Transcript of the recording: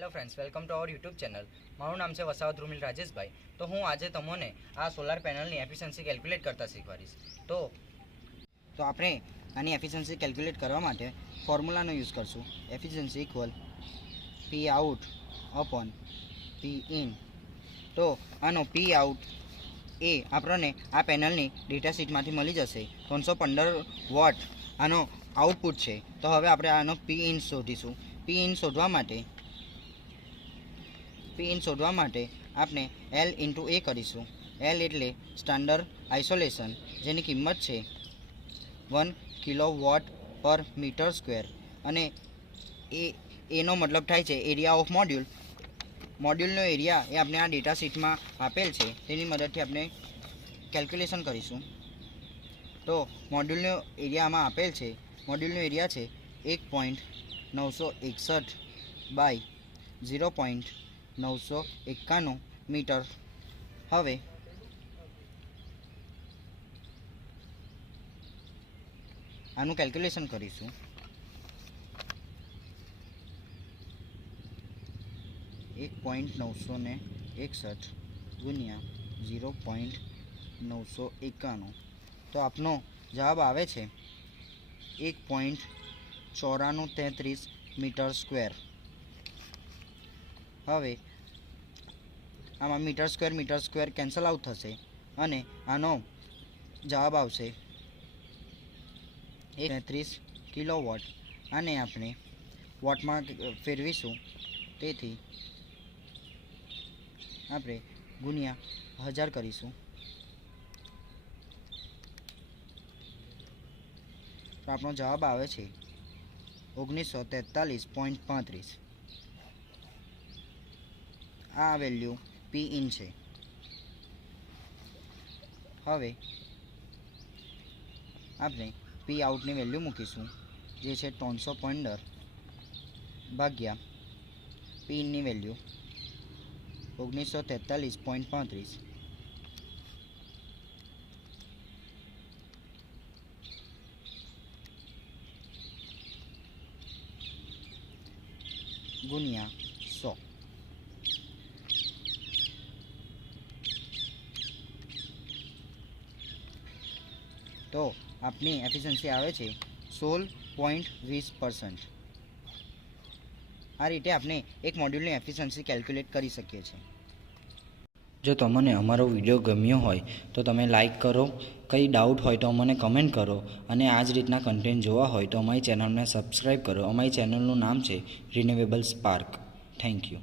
Hello friends, welcome to our YouTube channel. મારું નામ છે વસાવત રૂમિલ રાજેશભાઈ. તો હું આજે તમને આ સોલાર પેનલની એફિશિયન્સી કેલ્ક્યુલેટ કરતા શીખવાડીશ. તો આપણે આની એફિશિયન્સી કેલ્ક્યુલેટ કરવા માટે ફોર્મ્યુલાનો યુઝ કરશું. Efficiency equal P out upon P in. તો આનો પી આઉટ એ આપણને આ પેનલની ડેટા શીટમાંથી મળી જશે. 315 વોટ આનો આઉટપુટ છે. તો હવે આપણે આનો પી ઇન શોધીશું. પી ઇન શોધવા માટે આપણે L ઇન્ટુ એ કરીશું. L એટલે સ્ટાન્ડર્ડ આઇસોલેશન, જેની કિંમત છે 1 કિલોવોટ પર મીટર સ્ક્વેર, અને એનો મતલબ થાય છે એરિયા ઓફ મોડ્યુલ. મોડ્યુલનો એરિયા એ આપણે આ ડેટા શીટમાં આપેલ છે, તેની મદદથી આપણે કેલ્ક્યુલેશન કરીશું. તો મોડ્યુલનો એરિયા આમાં આપેલ છે. મોડ્યુલનો એરિયા છે 1.961 બાય 0.991 મીટર. હવે આનું કેલ્ક્યુલેશન કરીશું. 1.961 ગુણ્યા 0.991, તો આપનો જવાબ આવે છે 1.9433 મીટર સ્ક્વેર. હવે આમાં મીટર સ્ક્વેર કેન્સલ આઉટ થશે અને આનો જવાબ આવશે 33 કિલોવોટ. આને આપણે વોટમાં ફેરવીશું, તેથી આપણે ગુણ્યા 1000 કરીશું. તો આપણો જવાબ આવે છે 1943.35. આ વેલ્યુ પી ઇન છે. હવે આપણે પી આઉટની વેલ્યુ મૂકીશું, જે છે 315 ભાગ્યા પી ઇનની વેલ્યુ 1943.35 ગુણ્યા 100. તો આપની એફિશિયન્સી આવે છે 16.20%. આ રીતે આપણે એક મોડ્યુલની એફિશિયન્સી કેલ્ક્યુલેટ કરી શકીએ છીએ. જો તમને અમારો વિડીયો ગમ્યો હોય તો તમે લાઈક કરો, કંઈ ડાઉટ હોય તો અમને કમેન્ટ કરો, અને આ જ રીતના કન્ટેન્ટ જોવા હોય તો અમારી ચેનલને સબસ્ક્રાઈબ કરો. અમારી ચેનલનું નામ છે રિન્યુએબલ સ્પાર્ક. Thank you.